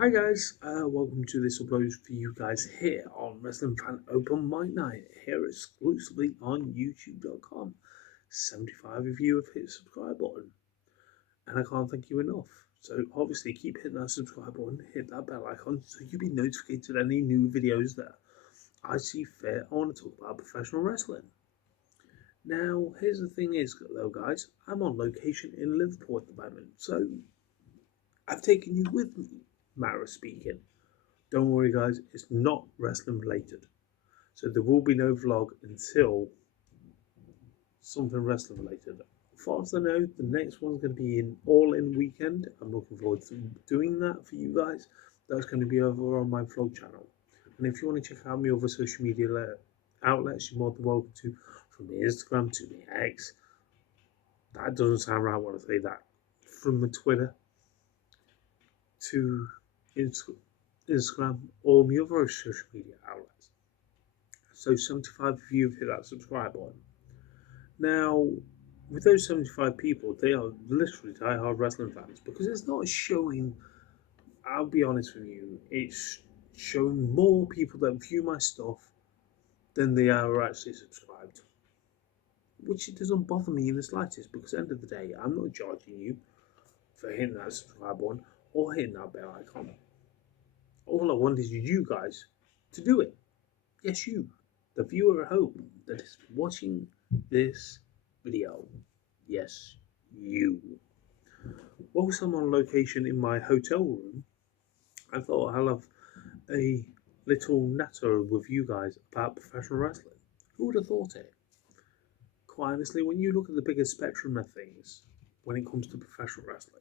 Hi guys, welcome to this upload for you guys here on Wrestling Fan Open Mic Night, here exclusively on YouTube.com. 75 of you have hit the subscribe button, and I can't thank you enough. So obviously keep hitting that subscribe button, hit that bell icon so you'll be notified of any new videos that I see fit. I want to talk about professional wrestling. Now, here's the thing is though guys, I'm on location in Liverpool at the moment, so I've taken you with me, Mara speaking. Don't worry, guys, it's not wrestling related. So there will be no vlog until something wrestling related. As far as I know, the next one's going to be an all in weekend. I'm looking forward to doing that for you guys. That's going to be over on my vlog channel. And if you want to check out my other social media outlets, you're more than welcome to. From my Instagram to my X. That doesn't sound right when I say that. From my Twitter to Instagram or my other social media outlets. So 75 of you have hit that subscribe button. Now, with those 75 people, they are literally die-hard wrestling fans because it's not showing, I'll be honest with you, it's showing more people that view my stuff than they are actually subscribed. Which it doesn't bother me in the slightest because at the end of the day, I'm not judging you for hitting that subscribe button or hitting that bell icon. All I want is you guys to do it. Yes, you, the viewer at home that is watching this video. Yes, you. Whilst I'm on location in my hotel room, I thought I'll have a little natter with you guys about professional wrestling. Who would have thought it? Quite honestly, when you look at the bigger spectrum of things when it comes to professional wrestling,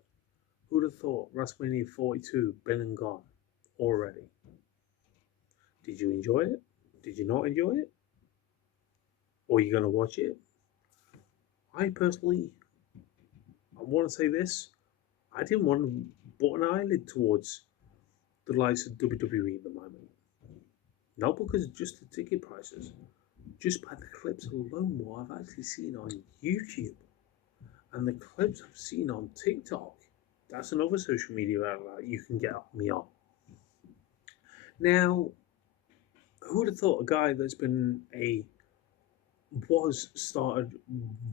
who would have thought WrestleMania 42 been and gone already? Did you enjoy it? Did you not enjoy it? Or are you going to watch it? I personally, I want to say this. I didn't want to put an eyelid towards the likes of WWE at the moment. Not because of just the ticket prices, just by the clips alone what I've actually seen on YouTube and the clips I've seen on TikTok. That's another social media outlet you can get me on. Now, who would have thought a guy that's been a was started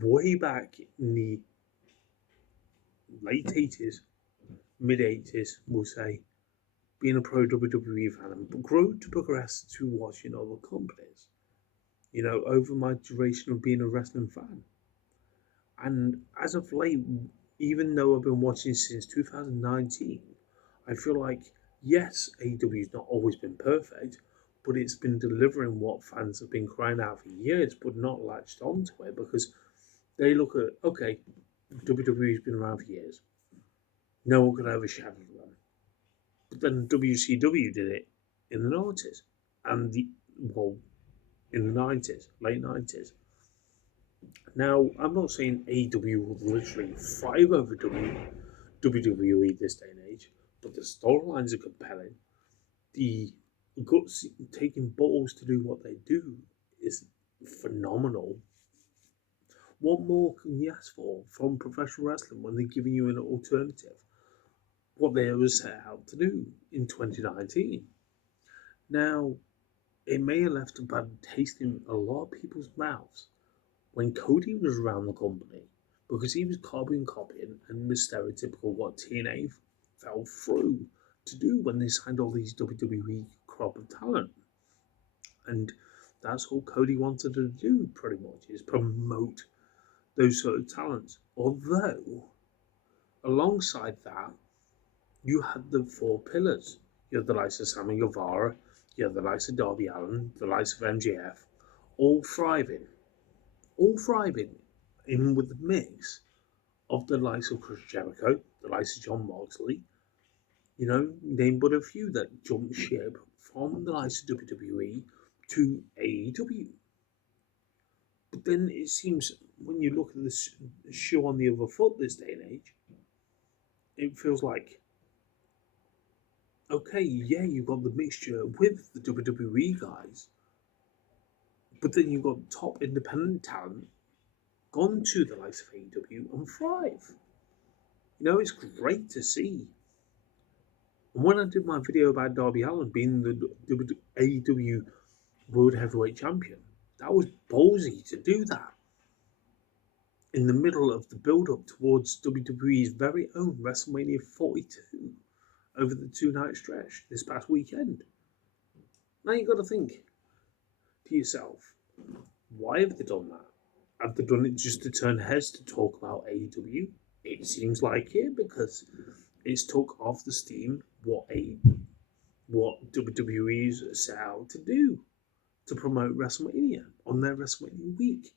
way back in the late 80s, mid 80s, we'll say, being a pro WWE fan and grew to progress to watching other companies, over my duration of being a wrestling fan. And as of late, even though I've been watching since 2019, I feel like, yes, AEW's not always been perfect, but it's been delivering what fans have been crying out for years, but not latched onto it because they look at, okay, WWE's been around for years. No one could overshadow them. But then WCW did it in the 90s and in the 90s, late 90s. Now, I'm not saying AEW will literally thrive over WWE this day and age, but the storylines are compelling. The guts taking balls to do what they do is phenomenal. What more can you ask for from professional wrestling when they're giving you an alternative? What they were set out to do in 2019. Now, it may have left a bad taste in a lot of people's mouths when Cody was around the company because he was copying, and was stereotypical what TNA fell through to do when they signed all these WWE crop of talent. And that's all Cody wanted to do pretty much is promote those sort of talents. Although, alongside that, you had the four pillars. You had the likes of Sammy Guevara, you had the likes of Darby Allin, the likes of MJF, all thriving in with the mix of the likes of Chris Jericho, the likes of John Moxley, name but a few that jumped ship from the likes of WWE to AEW. But then it seems when you look at this show on the other foot this day and age, it feels like, okay, yeah, you've got the mixture with the WWE guys, but then you've got top independent talent gone to the likes of AEW and thrive. It's great to see. And when I did my video about Darby Allin being the AEW World Heavyweight Champion, that was ballsy to do that in the middle of the build-up towards WWE's very own WrestleMania 42 over the two-night stretch this past weekend. Now you've got to think to yourself, why have they done that? Have they done it just to turn heads to talk about AEW? It seems like it, because it's took off the steam what WWE's set out to do to promote WrestleMania on their WrestleMania week.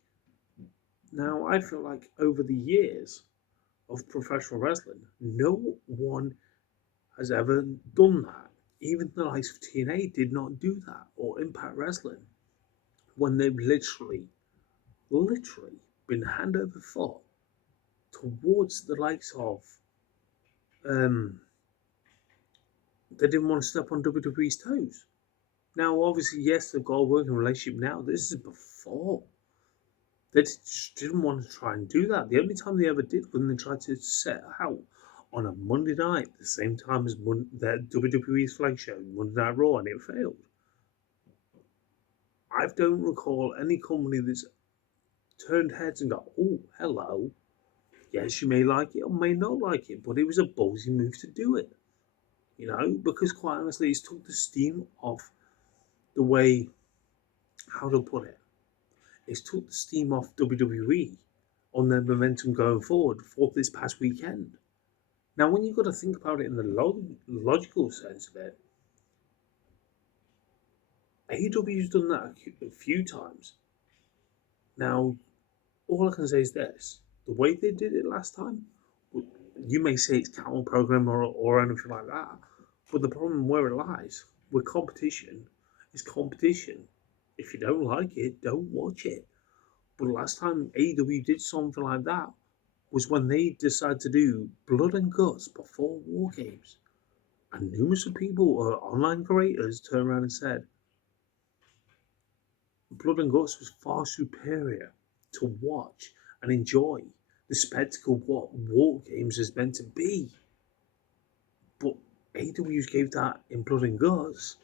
Now, I feel like over the years of professional wrestling, no one has ever done that. Even the likes of TNA did not do that, or Impact Wrestling, when they've literally been hand over foot towards the likes of they didn't want to step on WWE's toes. Now, obviously, yes, they've got a working relationship now. This is before. They just didn't want to try and do that. The only time they ever did when they tried to set out on a Monday night, the same time as their WWE's flag show, Monday Night Raw, and it failed. I don't recall any company that's turned heads and got, oh, hello. Yes, you may like it or may not like it, but it was a ballsy move to do it. Because quite honestly, it's took the steam off the way, how to put it, it's took the steam off WWE on their momentum going forward for this past weekend. Now, when you've got to think about it in the logical sense of it, AEW's done that a few times. Now, all I can say is this. The way they did it last time, you may say it's counter program or anything like that, but the problem where it lies with competition is competition. If you don't like it, don't watch it. But last time AEW did something like that was when they decided to do Blood and Guts before War Games. And numerous of people, online creators, turned around and said Blood and Guts was far superior to watch and enjoy the spectacle of what War Games is meant to be. But AEW gave that in Blood and Guts.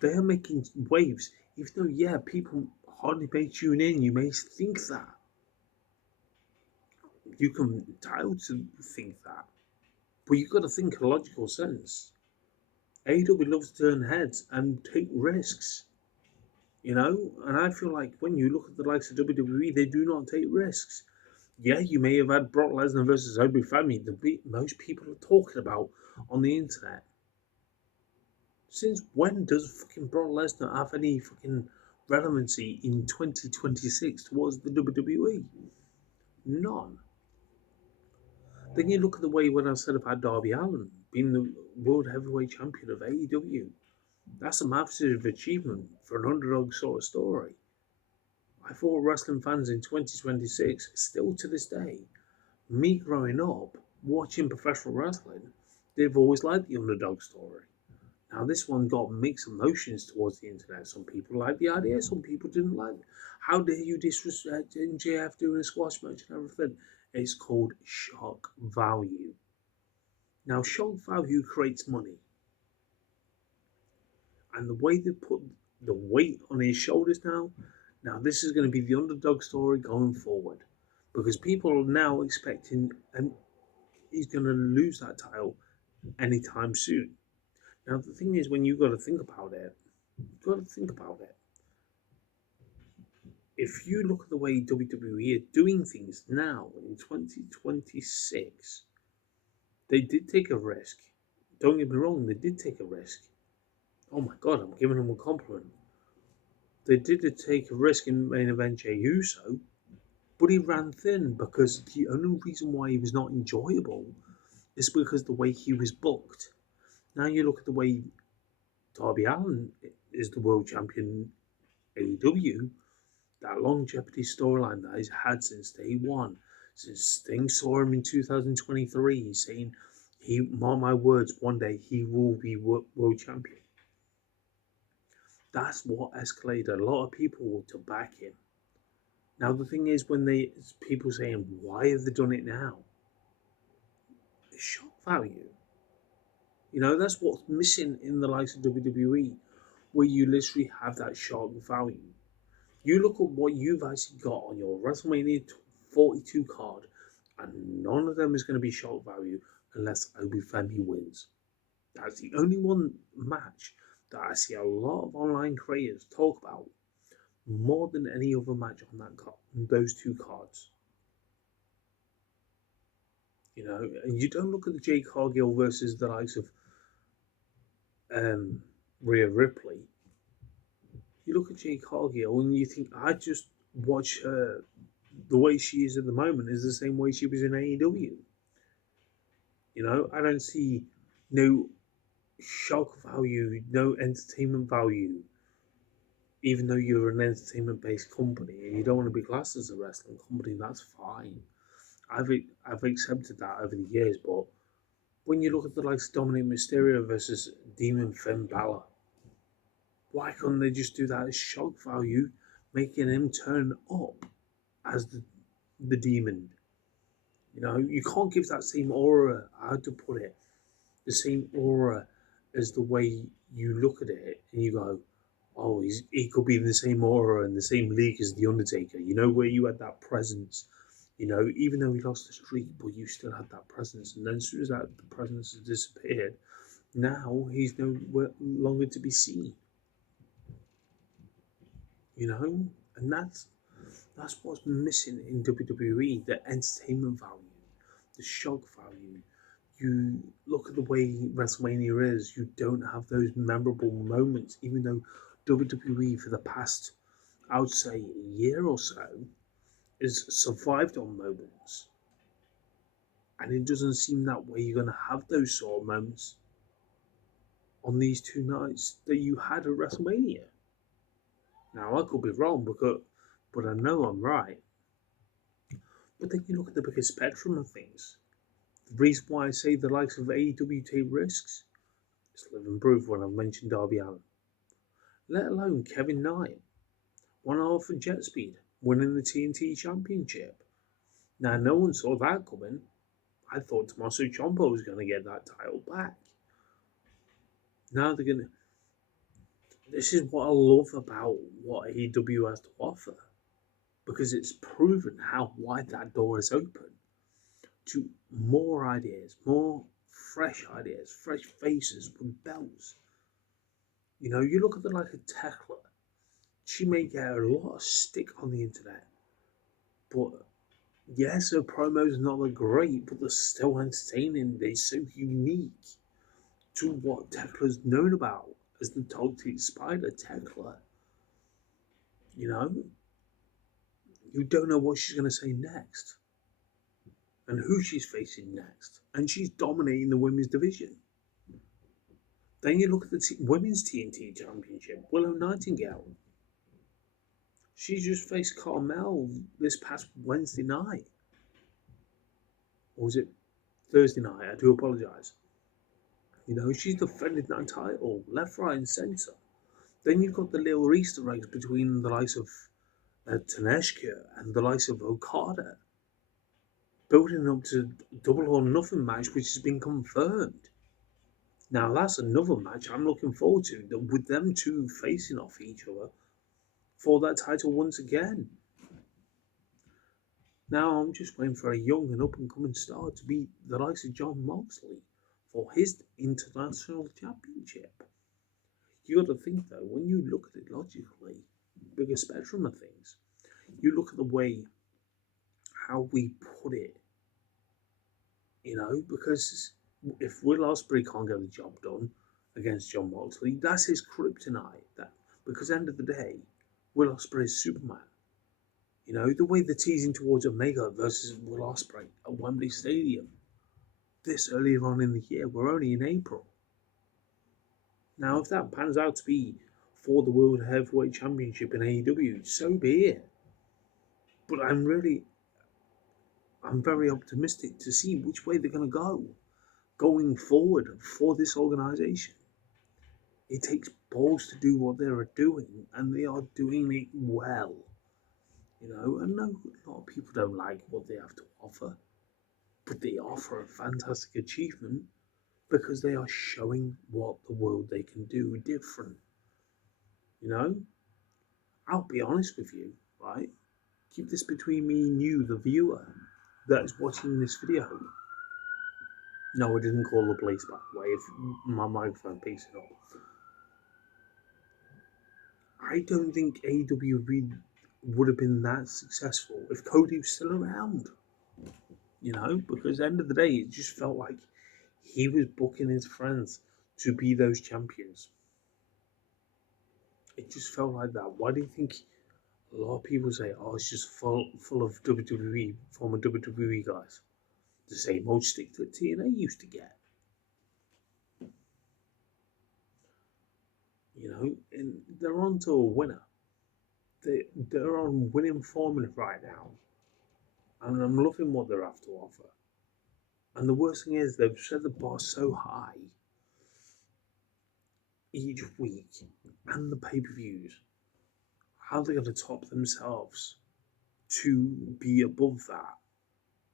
They're making waves, even though, yeah, people hardly may tune in. You may think that. You can entitled to think that. But you've got to think in a logical sense. AEW loves to turn heads and take risks. And I feel like when you look at the likes of WWE, they do not take risks. Yeah, you may have had Brock Lesnar versus Obi Family, the most people are talking about on the internet. Since when does fucking Brock Lesnar have any fucking relevancy in 2026 towards the WWE? None. Then you look at the way when I said about Darby Allin being the World Heavyweight Champion of AEW. That's a massive achievement for an underdog sort of story. I thought wrestling fans in 2026, still to this day, me growing up, watching professional wrestling, they've always liked the underdog story. Now, this one got mixed emotions towards the internet. Some people liked the idea, some people didn't like it. How dare you disrespect MJF doing a squash match and everything? It's called shock value. Now, shock value creates money. And the way they put the weight on his shoulders now this is going to be the underdog story going forward. Because people are now expecting and he's going to lose that title anytime soon. Now, the thing is, when you've got to think about it, If you look at the way WWE are doing things now in 2026, they did take a risk. Don't get me wrong, they did take a risk. Oh my god, I'm giving them a compliment. They did take a risk in main event Jey Uso, but he ran thin because the only reason why he was not enjoyable is because the way he was booked. Now you look at the way Darby Allin is the world champion AEW, that longevity storyline that he's had since day one, since Sting saw him in 2023, saying, mark my words, one day he will be world champion. That's what escalated a lot of people to back him. Now the thing is, when people saying, why have they done it now? It's shock value. You know, that's what's missing in the likes of WWE, where you literally have that shock value. You look at what you've actually got on your WrestleMania 42 card, and none of them is going to be shock value unless Obi Femi wins. That's the only one match that I see a lot of online creators talk about more than any other match on that card, those two cards. You know, and you don't look at the Jade Cargill versus the likes of um, Rhea Ripley. You look at Jade Cargill and you think, I just watch her. The way she is at the moment is the same way she was in AEW. You know, I don't see no shock value, no entertainment value, even though you're an entertainment based company and you don't want to be classed as a wrestling company. That's fine. I've accepted that over the years, but when you look at the likes of Dominic Mysterio versus Demon Finn Balor, why couldn't they just do that as shock value, making him turn up as the demon? You know, you can't give that same aura, how to put it, the same aura as the way you look at it and you go, oh, he could be in the same aura and the same league as The Undertaker. You know, where you had that presence. You know, even though he lost the streak, but you still had that presence. And then as soon as that the presence has disappeared, now he's no longer to be seen. You know, and that's what's missing in WWE: the entertainment value, the shock value. You look at the way WrestleMania is. You don't have those memorable moments, even though WWE for the past, I would say, a year or so, has survived on moments, and it doesn't seem that way. You're going to have those sort of moments on these two nights that you had at WrestleMania. Now I could be wrong, but I know I'm right. But then you look at the bigger spectrum of things. The reason why I say the likes of AEW take risks is living proof when I've mentioned Darby Allin. Let alone Kevin Knight, 1.5 for jet speed, winning the TNT Championship. Now, no one saw that coming. I thought Tommaso Ciampa was going to get that title back. Now they're going to. This is what I love about what AEW has to offer, because it's proven how wide that door is open to more ideas, more fresh ideas, fresh faces with belts. You know, you look at the like of Tekla. She may get a lot of stick on the internet, but yes, her promos not that great, but they're still entertaining. They're so unique to what Tekla's known about as the dog teeth spider Tekla. You know, you don't know what she's going to say next and who she's facing next, and she's dominating the women's division. Then you look at the women's TNT Championship. Willow Nightingale. She just faced Carmel this past Wednesday night. Or was it Thursday night? I do apologise. You know, she's defended that title left, right, and centre. Then you've got the little Easter eggs between the likes of Taneshka and the likes of Okada, building up to double or nothing match, which has been confirmed. Now that's another match I'm looking forward to, with them two facing off each other for that title once again. Now I'm just waiting for a young and up and coming star to beat the likes of Jon Moxley for his international championship. You got to think though, when you look at it logically, bigger spectrum of things, you look at the way how we put it, you know, because if Will Ospreay can't get the job done against Jon Moxley, that's his kryptonite. That because at the end of the day, Will Ospreay is Superman. You know, the way they're teasing towards Omega versus Will Ospreay at Wembley Stadium this earlier on in the year. We're only in April. Now, if that pans out to be for the World Heavyweight Championship in AEW, so be it. But I'm very optimistic to see which way they're going to go going forward for this organization. It takes balls to do what they're doing, and they are doing it well. You know, I know a lot of people don't like what they have to offer, but they offer a fantastic achievement because they are showing what the world they can do different. You know, I'll be honest with you, right? Keep this between me and you, the viewer that is watching this video. No, I didn't call the police, by the way, if my microphone picks it up. I don't think AEW would have been that successful if Cody was still around. You know, because at the end of the day, it just felt like he was booking his friends to be those champions. It just felt like that. Why do you think a lot of people say, oh, it's just full of WWE, former WWE guys? The same old stick that TNA used to get. You know, and they're on to a winner. They're on winning formula right now. And I'm loving what they have to offer. And the worst thing is, they've set the bar so high each week and the pay per views. How are they going to top themselves to be above that?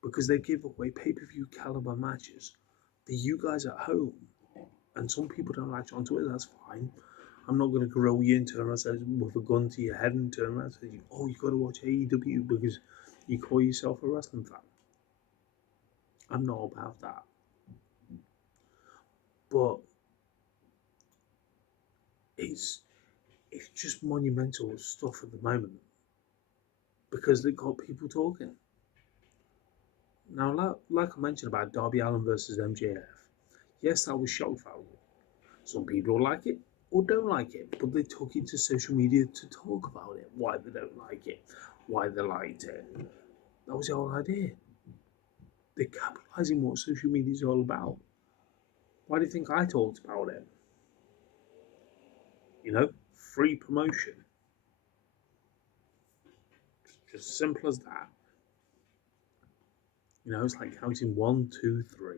Because they give away pay per view caliber matches that you guys at home, and some people don't like on Twitter, that's fine. I'm not going to grill you and turn around with a gun to your head and turn around and say, oh, you've got to watch AEW because you call yourself a wrestling fan. I'm not about that. But it's just monumental stuff at the moment because they got people talking. Now, like I mentioned about Darby Allin versus MJF, yes, that was shock value. Some people like it or don't like it, but they took it to social media to talk about it, why they don't like it, why they liked it. That was the whole idea. They're capitalising what social media is all about. Why do you think I talked about it? You know, free promotion. Just as simple as that. You know, it's like counting 1, 2, 3.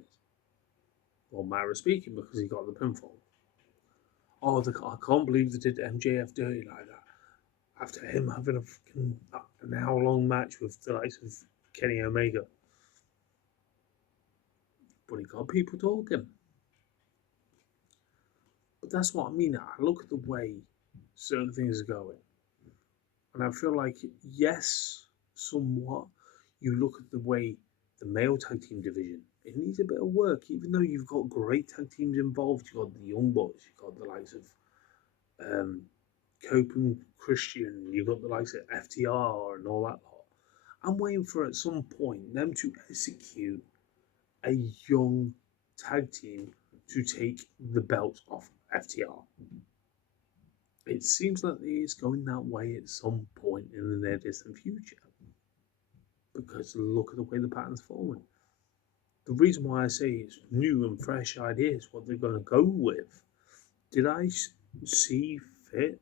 Well, Mara speaking because he got the pinfall. Oh, I can't believe they did MJF dirty like that. After him having an hour-long match with the likes of Kenny Omega. But he got people talking. But that's what I mean. I look at the way certain things are going. And I feel like, yes, somewhat, you look at the way the male tag team division, it needs a bit of work, even though you've got great tag teams involved. You've got the Young Bucks, you've got the likes of Cope and Christian, you've got the likes of FTR and all that lot. I'm waiting for at some point them to execute a young tag team to take the belt off FTR. It seems like it's going that way at some point in the near distant future. Because look at the way the pattern's forming. The reason why I say it's new and fresh ideas, what they're going to go with. Did I see fit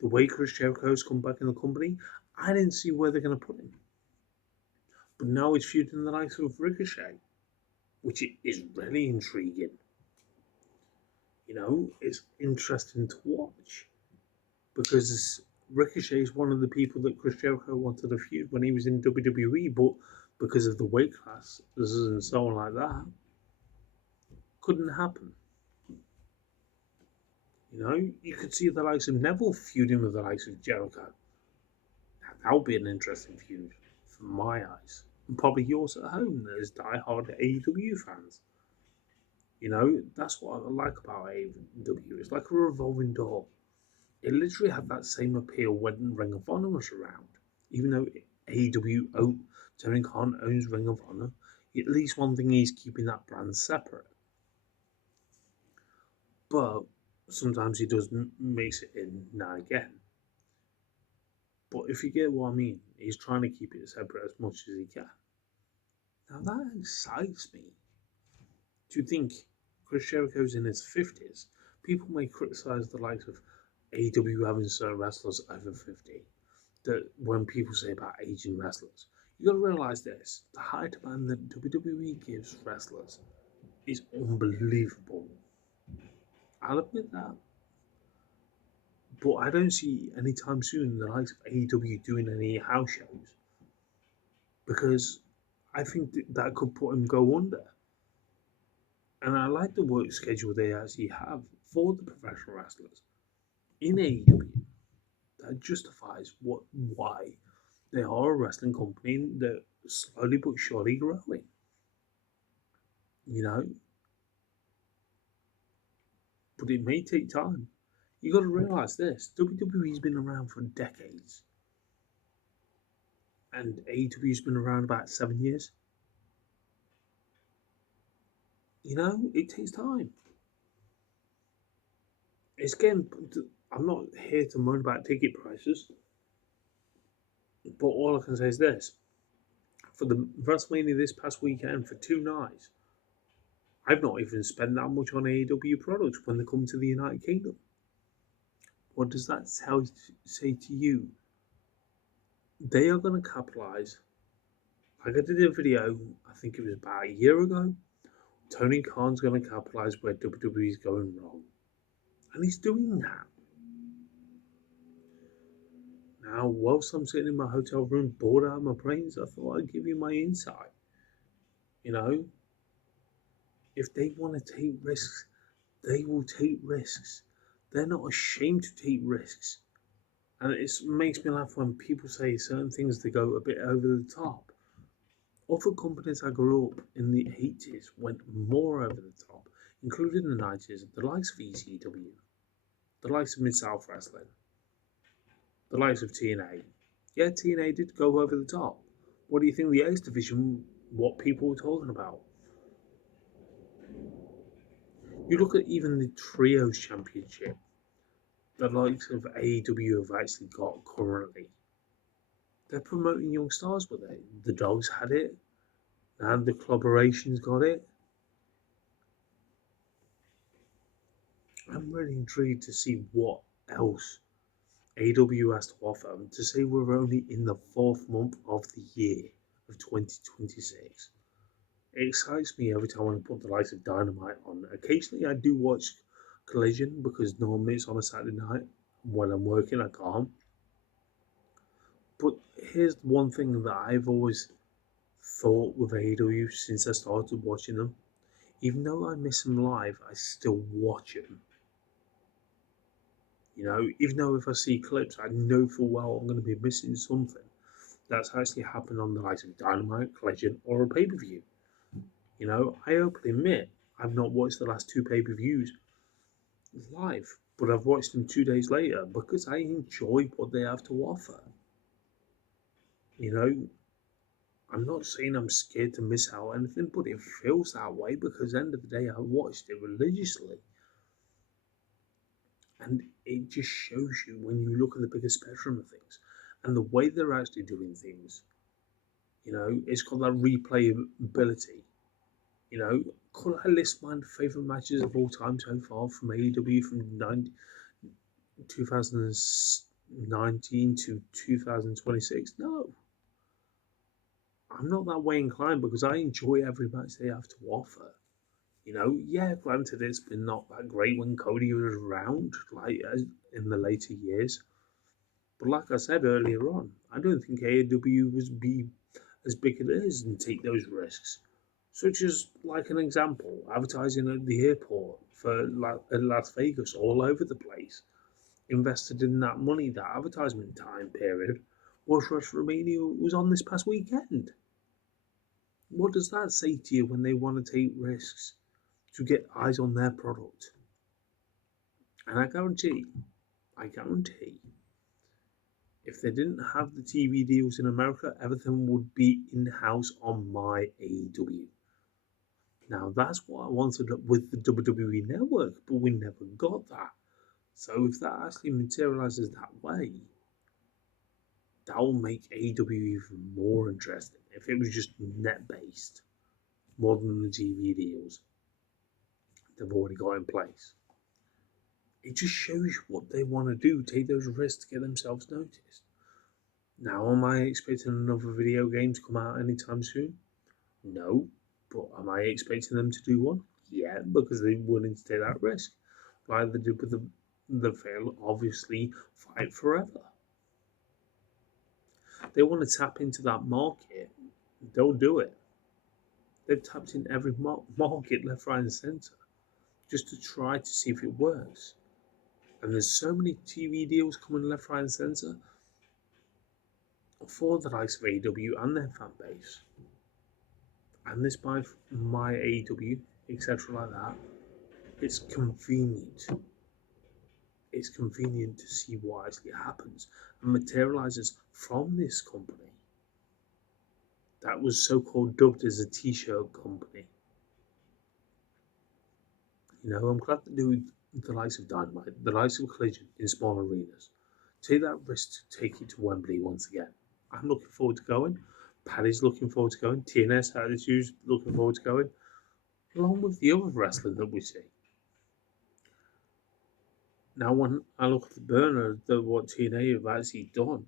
the way Chris Jericho's come back in the company? I didn't see where they're going to put him. But now he's feuding the likes of Ricochet, which is really intriguing. You know, it's interesting to watch because Ricochet is one of the people that Chris Jericho wanted to feud when he was in WWE, but because of the weight classes and so on like that, couldn't happen. You know, you could see the likes of Neville feuding with the likes of Jericho. That would be an interesting feud from my eyes. And probably yours at home as die-hard AEW fans. You know, that's what I like about AEW. It's like a revolving door. It literally had that same appeal when Ring of Honor was around. Even though AEW, Tony Khan owns Ring of Honor, at least one thing is keeping that brand separate. But sometimes he does mix it in now and again. But if you get what I mean, he's trying to keep it separate as much as he can. Now that excites me. Do you think Chris Jericho's in his 50s? People may criticize the likes of AEW having certain wrestlers over 50. That when people say about aging wrestlers, you got to realize this: the high demand that WWE gives wrestlers is unbelievable. I'll admit that, but I don't see anytime soon the likes of AEW doing any house shows because I think that could put him go under. And I like the work schedule they actually have for the professional wrestlers in AEW. That justifies why they are a wrestling company that slowly but surely growing. You know, but it may take time. You got to realize this: WWE's been around for decades, and AEW's been around about 7 years. You know, it takes time. It's getting. I'm not here to moan about ticket prices, but all I can say is this: for the WrestleMania this past weekend for 2 nights, I've not even spent that much on AEW products when they come to the United Kingdom. What does that say to you? They are going to capitalize. Like I did a video, I think it was about a year ago. Tony Khan's going to capitalize where WWE is going wrong. And he's doing that. Now, whilst I'm sitting in my hotel room bored out of my brains, I thought I'd give you my insight. You know, if they want to take risks, they will take risks. They're not ashamed to take risks. And it makes me laugh when people say certain things that go a bit over the top. Other companies I grew up in the 80s went more over the top, including the 90s, the likes of ECW, the likes of Mid-South Wrestling, the likes of TNA. Yeah, TNA did go over the top. What do you think the X Division, what people were talking about? You look at even the Trios Championship, the likes of AEW have actually got currently. They're promoting young stars with it. The Dogs had it, and the Collaborations got it. I'm really intrigued to see what else AEW has to offer. To say we're only in the 4th month of the year of 2026. It excites me every time I put the likes of Dynamite on. Occasionally I do watch Collision because normally it's on a Saturday night. When I'm working, I can't. But here's one thing that I've always thought with AEW since I started watching them. Even though I miss them live, I still watch them. You know, even though if I see clips, I know full well I'm going to be missing something that's actually happened on the likes of Dynamite, Collision, or a pay per view. You know, I openly admit I've not watched the last 2 pay-per-views live, but I've watched them 2 days later because I enjoy what they have to offer. You know, I'm not saying I'm scared to miss out on anything, but it feels that way because at the end of the day, I watched it religiously. And it just shows you when you look at the bigger spectrum of things and the way they're actually doing things. You know, it's got that replayability. You know, could I list my favourite matches of all time so far from AEW from 2019 to 2026? No. I'm not that way inclined because I enjoy every match they have to offer. You know, yeah, granted it's been not that great when Cody was around, like in the later years. But like I said earlier on, I don't think AEW was be as big as it is and take those risks. Such as, like an example, advertising at the airport for Las Vegas all over the place. Invested in that money, that advertisement time period, whilst WrestleMania was on this past weekend. What does that say to you when they want to take risks to get eyes on their product? And I guarantee, if they didn't have the TV deals in America, everything would be in-house on my AEW. Now that's what I wanted with the WWE Network, but we never got that. So if that actually materializes that way, that will make AEW even more interesting. If it was just net based, more than the TV deals they've already got in place. It just shows you what they want to do, take those risks to get themselves noticed. Now, am I expecting another video game to come out anytime soon? No. But am I expecting them to do one? Yeah, because they're willing to take that risk. Like they did with the fail, obviously, Fight Forever. They want to tap into that market, they'll do it. They've tapped in every market left, right, and centre just to try to see if it works. And there's so many TV deals coming left, right, and centre for the likes of AEW and their fan base. And this by my AEW, etc., like that. It's convenient. It's convenient to see what actually happens and materializes from this company that was so-called dubbed as a t-shirt company. You know, I'm glad to do the likes of Dynamite, the likes of Collision in small arenas. Take that risk to take it to Wembley once again. I'm looking forward to going. Paddy's looking forward to going. TNS Attitude's looking forward to going, along with the other wrestling that we see. Now, when I look at the burner of what TNA have actually done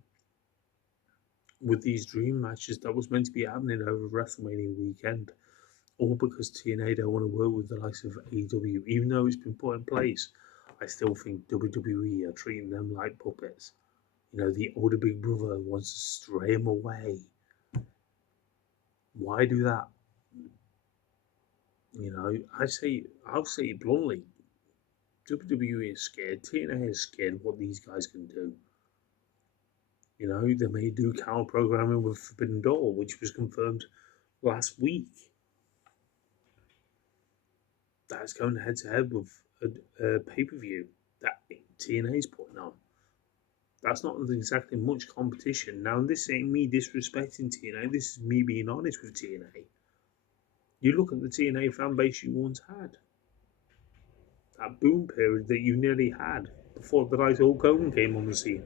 with these dream matches that was meant to be happening over WrestleMania weekend, all because TNA don't want to work with the likes of AEW, even though it's been put in place. I still think WWE are treating them like puppets. You know, the older big brother wants to stray them away. Why do that? You know, I'll say it bluntly. WWE is scared. TNA is scared what these guys can do. You know, they may do counter programming with Forbidden Door, which was confirmed last week. That's going head to head with a pay per view that TNA is putting on. That's not exactly much competition. Now, this ain't me disrespecting TNA, this is me being honest with TNA. You look at the TNA fan base you once had, that boom period that you nearly had before the likes of Hulk Hogan came on the scene.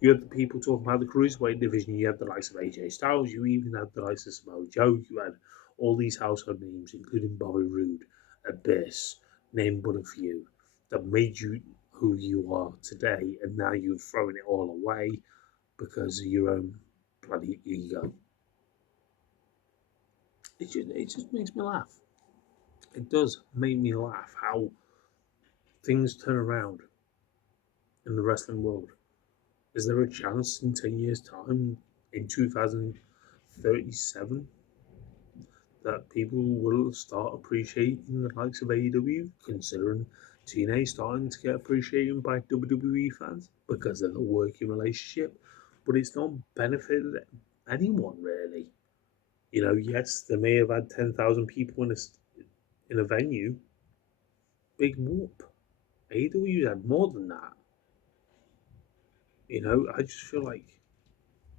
You had the people talking about the cruiserweight division. You had the likes of AJ Styles. You even had the likes of Samoa Joe. You had all these household names, including Bobby Roode, Abyss, name but a few, that made you who you are today. And now you've thrown it all away because of your own bloody ego. It just makes me laugh. It does make me laugh how things turn around in the wrestling world. Is there a chance in 10 years' time, in 2037, that people will start appreciating the likes of AEW, considering TNA starting to get appreciated by WWE fans because of the working relationship? But it's not benefited anyone, really. You know, yes, they may have had 10,000 people in a venue. Big whoop. AEW's had more than that. You know, I just feel like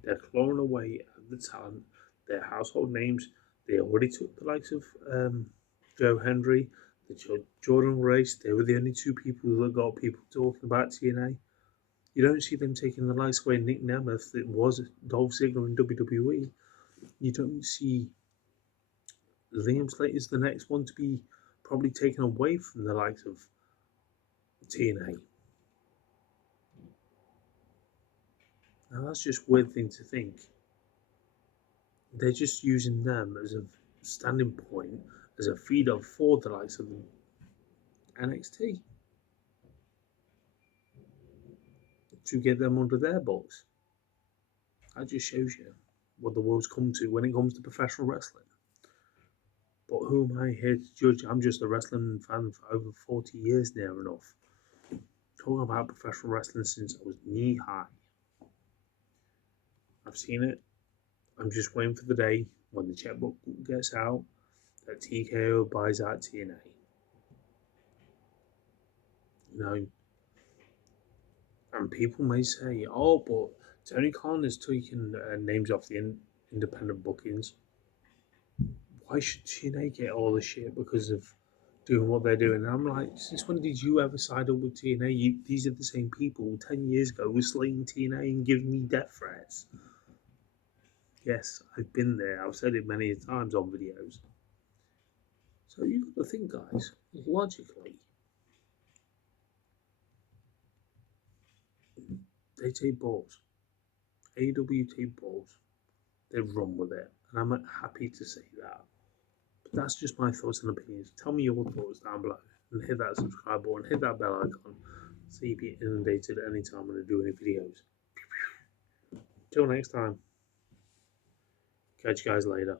they're clawing away at the talent, their household names. They already took the likes of Joe Hendry, the Jordan Race. They were the only two people that got people talking about TNA. You don't see them taking the likes away Nick Nemeth, that was Dolph Ziggler in WWE. You don't see Liam Slater's the next one to be probably taken away from the likes of TNA. Now that's just a weird thing to think. They're just using them as a standing point, as a feeder for the likes of NXT to get them under their box. That just shows you what the world's come to when it comes to professional wrestling. But who am I here to judge? I'm just a wrestling fan for over 40 years near enough. Talking about professional wrestling since I was knee high. I've seen it. I'm just waiting for the day when the checkbook gets out that TKO buys out TNA. You know, and people may say, oh, but Tony Khan has taken names off the independent bookings. Why should TNA get all the shit because of doing what they're doing? And I'm like, since when did you ever side up with TNA? These are the same people 10 years ago were slaying TNA and giving me death threats. Yes, I've been there. I've said it many times on videos. So you've got to think, guys, logically, they take balls. AEW take balls. They run with it. And I'm happy to say that. But that's just my thoughts and opinions. Tell me your thoughts down below. And hit that subscribe button, hit that bell icon, so you be inundated anytime when I do any videos. Till next time. Catch you guys later.